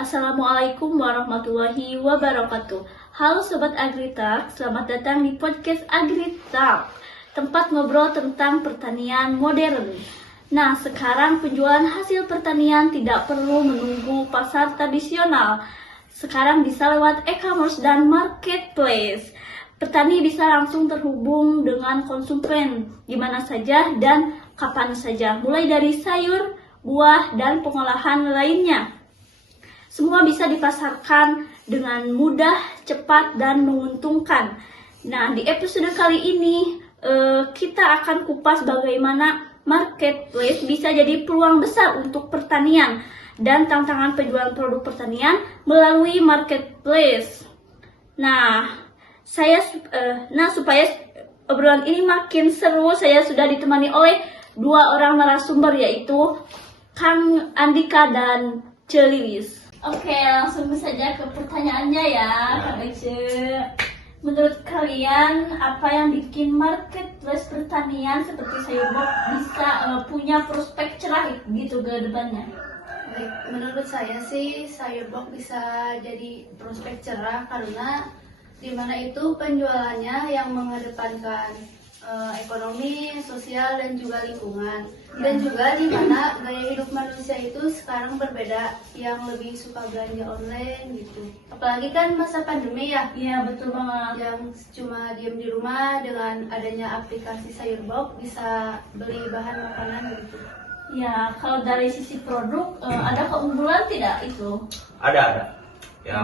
Assalamualaikum warahmatullahi wabarakatuh. Halo Sobat Agritalk, selamat datang di podcast Agritalk, tempat ngobrol tentang pertanian modern. Nah, sekarang penjualan hasil pertanian tidak perlu menunggu pasar tradisional. Sekarang bisa lewat e-commerce dan marketplace. Petani bisa langsung terhubung dengan konsumen di mana saja dan kapan saja, mulai dari sayur, buah, dan pengolahan lainnya. Semua bisa dipasarkan dengan mudah, cepat, dan menguntungkan. Nah, di episode kali ini kita akan kupas bagaimana marketplace bisa jadi peluang besar untuk pertanian dan tantangan penjualan produk pertanian melalui marketplace. Nah, supaya obrolan ini makin seru, saya sudah ditemani oleh dua orang narasumber, yaitu Kang Andika dan Celilis. Oke, langsung saja ke pertanyaannya ya, Kak Ece. Menurut kalian, apa yang bikin marketplace pertanian seperti Sayurbox bisa punya prospek cerah gitu ke depannya? Baik, menurut saya sih Sayurbox bisa jadi prospek cerah karena dimana itu penjualannya yang mengedepankan ekonomi, sosial, dan juga lingkungan. Dan juga di mana gaya hidup manusia itu sekarang berbeda, yang lebih suka belanja online gitu. Apalagi kan masa pandemi ya. Iya, betul banget. Yang cuma diem di rumah, dengan adanya aplikasi Sayurbox bisa beli bahan makanan gitu. Ya, kalau dari sisi produk ada keunggulan tidak itu? Ada. Ya,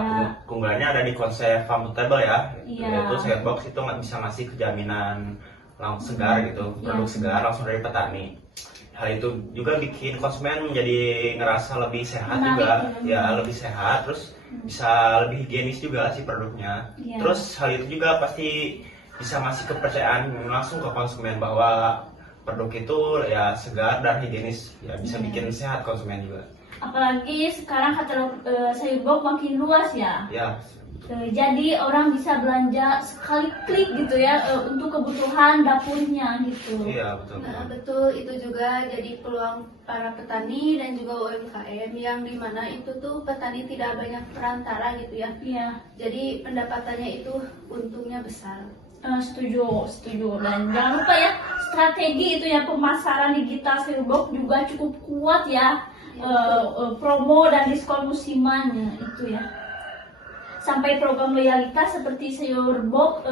keunggulannya ada di konsep farmable ya. Iya. Yaitu Sayurbox itu bisa ngasih kejaminan langsung segar gitu, produk segar langsung dari petani. Hal itu juga bikin konsumen menjadi ngerasa lebih sehat juga, ya lebih sehat, terus bisa lebih higienis juga sih produknya. Iya. Terus hal itu juga pasti bisa ngasih kepercayaan langsung ke konsumen bahwa produk itu ya segar dan higienis, ya bisa bikin sehat konsumen juga. Apalagi sekarang katalog Sayurbox makin luas ya. Ya. Jadi orang bisa belanja sekali klik gitu ya untuk kebutuhan dapurnya gitu. Iya, betul. Nah, betul, itu juga jadi peluang para petani dan juga UMKM yang dimana itu tuh petani tidak banyak perantara gitu ya. Iya. Jadi pendapatannya itu untungnya besar. Setuju. Dan jangan lupa ya, strategi itu ya pemasaran digital Sayurbox juga cukup kuat ya. Promo dan diskon musiman itu ya. Sampai program loyalitas seperti Sayurbox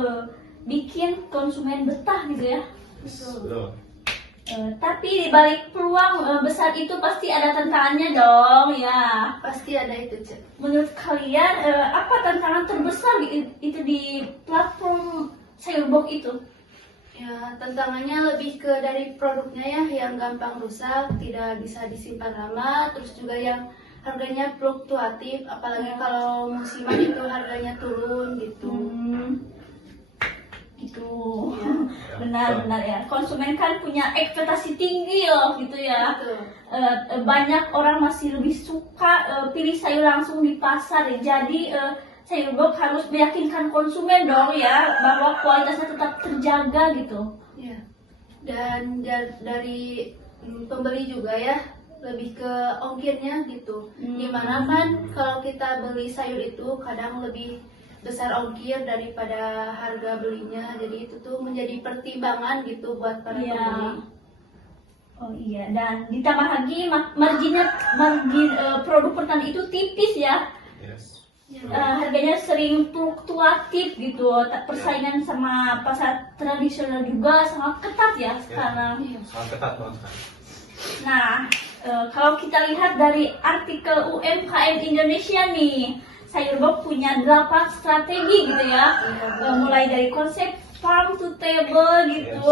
bikin konsumen betah gitu ya. Betul. Tapi di balik peluang besar itu pasti ada tantangannya dong ya. Pasti ada itu, Cek. Menurut kalian apa tantangan terbesar itu di platform Sayurbox itu? Ya, tantangannya lebih ke dari produknya ya, yang gampang rusak, tidak bisa disimpan lama, terus juga yang harganya fluktuatif, apalagi kalau musiman itu harganya turun gitu. Gitu. Benar ya. Konsumen kan punya ekspektasi tinggi loh gitu ya. Betul. Banyak orang masih lebih suka pilih sayur langsung di pasar ya. Jadi Sayurbox harus meyakinkan konsumen dong ya bahwa kualitasnya tetap terjaga gitu. Ya. Dan dari pembeli juga ya, lebih ke ongkirnya gitu. Dimana kan kalau kita beli sayur itu kadang lebih besar ongkir daripada harga belinya, jadi itu tuh menjadi pertimbangan gitu buat para pembeli. Oh iya, dan ditambah lagi margin produk pertanian itu tipis ya. Yes. Harganya sering fluktuatif gitu. Persaingan sama pasar tradisional juga sangat ketat ya sekarang. Sangat ketat banget. Nah, kalau kita lihat dari artikel UMKM Indonesia nih, Sayurbox punya 8 strategi gitu ya. Mulai dari konsep farm to table gitu,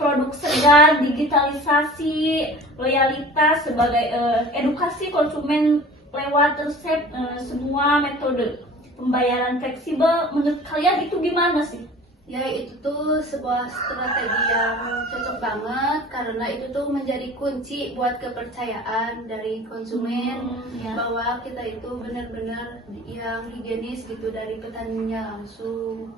produk segar, digitalisasi, loyalitas sebagai edukasi konsumen lewat resep, semua metode pembayaran fleksibel. Menurut kalian itu gimana sih? Ya, itu tuh sebuah strategi yang cocok banget karena itu tuh menjadi kunci buat kepercayaan dari konsumen bahwa kita itu benar-benar yang higienis gitu dari petaninya langsung.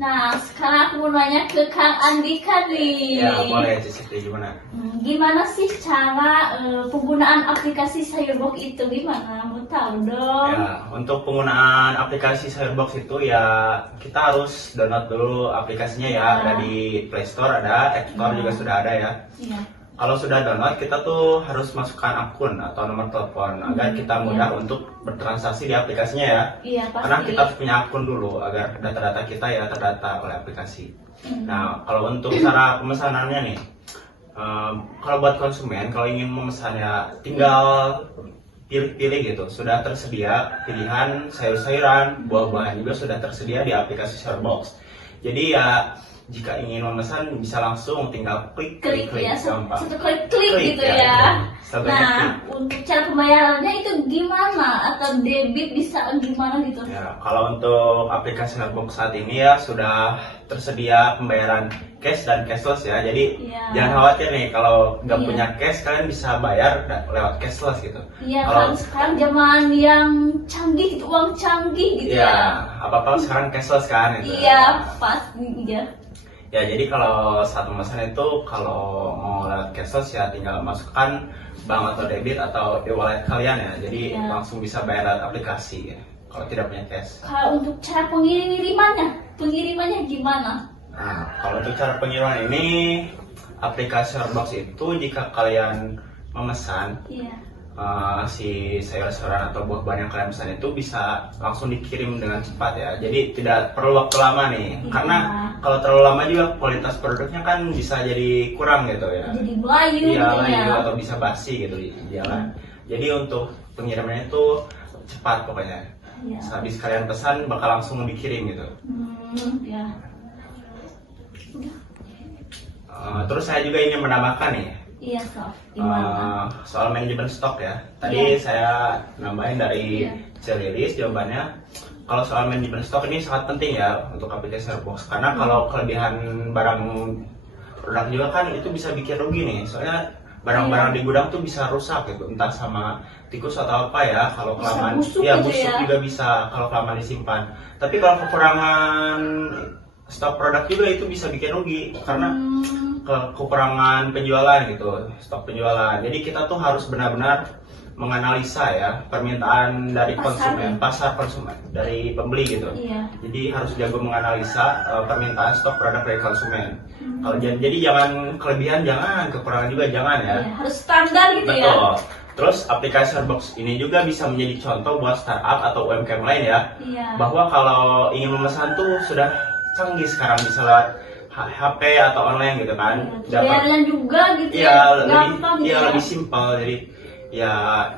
Nah, sekarang aku mau nanya ke Kang Andika nih. Ya boleh Siti, gimana? Gimana sih cara penggunaan aplikasi Sayurbox itu gimana? Mau tahu dong? Ya, untuk penggunaan aplikasi Sayurbox itu ya kita harus download dulu aplikasinya ya. Ada di Play Store, ada App Store juga sudah ada ya. Iya. Kalau sudah download, kita tuh harus masukkan akun atau nomor telepon agar kita mudah untuk bertransaksi di aplikasinya ya. Iya, pasti. Karena kita harus punya akun dulu agar data-data kita ya terdata oleh aplikasi. Nah, kalau untuk cara pemesanannya nih, kalau buat konsumen, kalau ingin memesan ya tinggal pilih-pilih gitu. Sudah tersedia pilihan sayur-sayuran, buah-buahan juga sudah tersedia di aplikasi Sayurbox. Jadi ya jika ingin memesan bisa langsung tinggal klik ya, gampang. satu klik gitu ya. ya. Satu Nah, klik. untuk cara pembayarannya itu gimana? Atau debit bisa gimana gitu? Ya, kalau untuk aplikasi Sayurbox saat ini ya sudah tersedia pembayaran cash dan cashless ya. Jadi Iya. jangan khawatir nih kalau nggak Iya. punya cash kalian bisa bayar lewat cashless gitu. Iya Kalau kan sekarang zaman yang canggih gitu, uang canggih gitu ya ya. apa-apa sekarang cashless kan itu. Iya, pasti iya. Ya jadi kalau saat memesan itu kalau mau lewat cashless ya tinggal masukkan bank atau debit atau e-wallet kalian ya. Jadi Iya. langsung bisa bayar lewat aplikasi ya. Kalau tidak punya cash. Kalau untuk cara pengirimannya gimana? Nah, kalau untuk cara pengiriman ini aplikasi Sayurbox itu jika kalian memesan Iya. si sayur-sayuran atau buah-buahan yang kalian pesan itu bisa langsung dikirim dengan cepat ya. Jadi tidak perlu waktu lama nih. Iya. Karena kalau terlalu lama juga kualitas produknya kan bisa jadi kurang gitu ya. Jadi melayu Iya, gitu ya. layu atau bisa basi gitu di jalan. Jadi untuk pengirimannya itu cepat pokoknya. Iya. Habis kalian pesan bakal langsung dikirim gitu. Ya. Terus saya juga ingin menambahkan nih Iya, Sof. Gimana? soal manajemen stok ya. Tadi saya nambahin dari Iya. Celilis jawabannya. Kalau soal manajemen stok ini sangat penting ya untuk aplikasi Sayurbox. Karena kalau kelebihan barang produk juga kan itu bisa bikin rugi nih. Soalnya barang-barang di gudang tuh bisa rusak gitu, entah sama tikus atau apa ya. Kalau Bisa kelamaan, busuk ya gitu busuk ya. juga bisa kalau kelamaan disimpan. Tapi kalau kekurangan stok produk juga itu bisa bikin rugi karena kekurangan penjualan gitu, stok penjualan. Jadi kita tuh harus benar-benar menganalisa ya permintaan dari pasar konsumen, dari pembeli gitu. Iya. Jadi harus jago menganalisa permintaan stok produk dari konsumen. Kalau jadi jangan kelebihan, jangan kekurangan juga jangan ya. Iya, harus standar gitu ya. Betul. Terus aplikasi Sayurbox ini juga bisa menjadi contoh buat startup atau UMKM lain ya. Iya. Bahwa kalau ingin memesan tuh sudah canggih sekarang bisa lewat HP atau online gitu kan. Bayarnya juga gitu Iya, gampang lebih gitu ya. lebih simpel. Jadi ya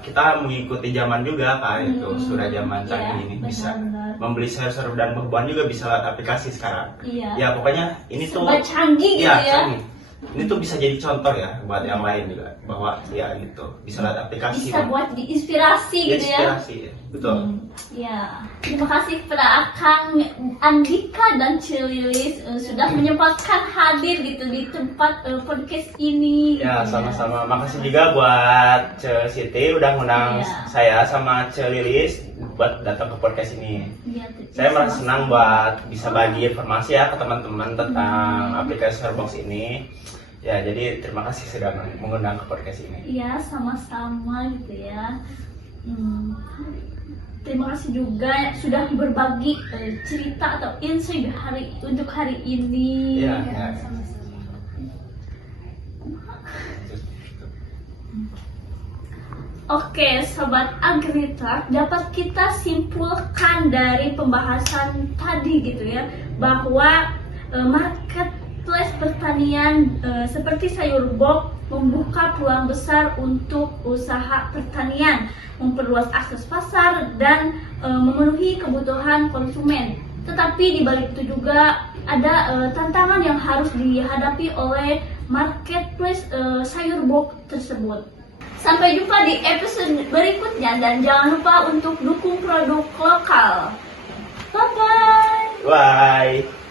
kita mengikuti zaman juga kan itu sudah zaman canggih iya, ini bisa benar-benar. membeli sayur-sayur dan buah-buahan juga bisa lewat aplikasi sekarang. Iya. Ya pokoknya ini tuh Serba canggih gitu ya. canggih. Ini tuh bisa jadi contoh ya buat yang lain juga bahwa ya gitu bisa lewat aplikasi. Bisa buat diinspirasi gitu ya. Inspirasi, betul. Ya, terima kasih kepada Kang Andika dan Celilis sudah menyempatkan hadir gitu di tempat podcast ini. Ya, sama-sama. Makasih juga buat Ce Siti udah ngundang Iya. saya sama Ce Lilis buat datang ke podcast ini. Iya, Saya merasa senang buat bisa bagi informasi ya ke teman-teman tentang aplikasi Sayurbox ini. Ya, jadi terima kasih sudah mengundang ke podcast ini. Iya, sama-sama gitu ya. Terima kasih juga sudah berbagi cerita atau insight untuk hari ini. Iya, ya. Oke, Sobat Agritalk, dapat kita simpulkan dari pembahasan tadi gitu ya, bahwa marketplace pertanian seperti Sayurbox membuka peluang besar untuk usaha pertanian, memperluas akses pasar dan memenuhi kebutuhan konsumen. Tetapi di balik itu juga ada tantangan yang harus dihadapi oleh marketplace Sayurbox tersebut. Sampai jumpa di episode berikutnya dan jangan lupa untuk dukung produk lokal. Bye bye. Bye.